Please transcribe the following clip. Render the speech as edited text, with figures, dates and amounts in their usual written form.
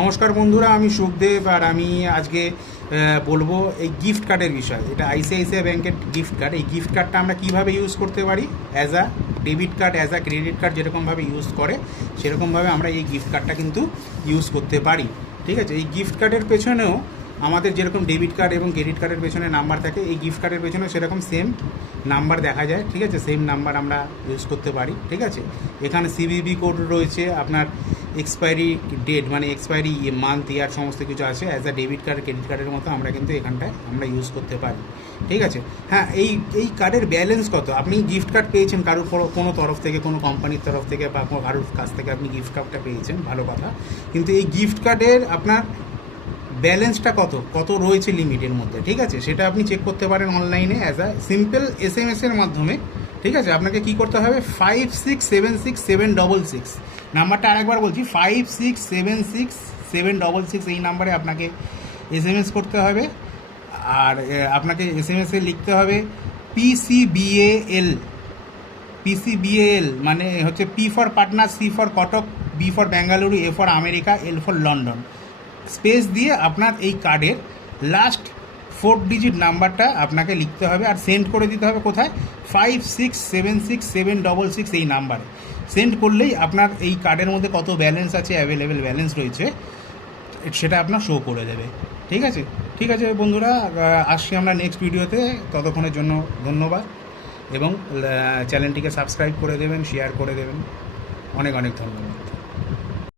নমস্কার বন্ধুরা, আমি সুখদেব আর আমি আজকে বলবো এই গিফট কার্ডের বিষয়। এটা আইসিআইসিআই ব্যাংকের গিফট কার্ড। এই গিফট কার্ডটা আমরা কীভাবে ইউজ করতে পারি, as a debit card, as a credit card যেরকমভাবে ইউজ করে সেরকমভাবে আমরা এই গিফট কার্ডটা কিন্তু ইউজ করতে পারি। ঠিক আছে, এই গিফট কার্ডের পেছনেও আমাদের যেরকম ডেবিট কার্ড এবং ক্রেডিট কার্ডের পেছনে নাম্বার থাকে, এই গিফট কার্ডের পেছনেও সেরকম সেম নাম্বার দেখা যায়। ঠিক আছে, সেম নাম্বার আমরা ইউজ করতে পারি। ঠিক আছে, এখানে সিভিভি কোড রয়েছে, আপনার এক্সপায়ারি ডেট মানে এক্সপায়ারি মান্থ ইয়ার সমস্ত কিছু আছে। As a debit card credit কার্ডের মতো আমরা কিন্তু এখানটায় আমরা ইউজ করতে পারি। ঠিক আছে, হ্যাঁ, এই কার্ডের ব্যালেন্স কত, আপনি গিফট কার্ড পেয়েছেন কারোর কোনো তরফ থেকে, কোনো কোম্পানির তরফ থেকে বা কারোর কাছ থেকে আপনি গিফট কার্ডটা পেয়েছেন, ভালো কথা। কিন্তু এই গিফট কার্ডের আপনার ব্যালেন্সটা কত রয়েছে লিমিটের মধ্যে, ঠিক আছে, সেটা আপনি চেক করতে পারেন অনলাইনে অ্যাজ আ সিম্পল এসএমএসের মাধ্যমে। ঠিক আছে, আপনাকে কী করতে হবে, 56766766 নাম্বারটা আরেকবার বলছি, 56766766 এই নাম্বারে আপনাকে এসএমএস করতে হবে। আর আপনাকে এসএমএসে লিখতে হবে পিসিবিএল মানে হচ্ছে P for Patna, C for Cuttack, B for Bengaluru, A for America, L for London, space দিয়ে আপনার এই কার্ডের লাস্ট 4 ডিজিট নাম্বারটা আপনাকে লিখতে হবে আর সেন্ড করে দিতে হবে। কোথায়, 56766766 এই নাম্বারে সেন্ড করলেই আপনার এই কার্ডের মধ্যে কত ব্যালেন্স আছে, অ্যাভেলেবেল ব্যালেন্স রয়েছে, সেটা আপনার শো করে দেবে। ঠিক আছে, ঠিক আছে বন্ধুরা, আসছি আমরা নেক্সট ভিডিওতে। ততক্ষণের জন্য ধন্যবাদ এবং চ্যানেলটিকে সাবস্ক্রাইব করে দেবেন, শেয়ার করে দেবেন। অনেক অনেক ধন্যবাদ।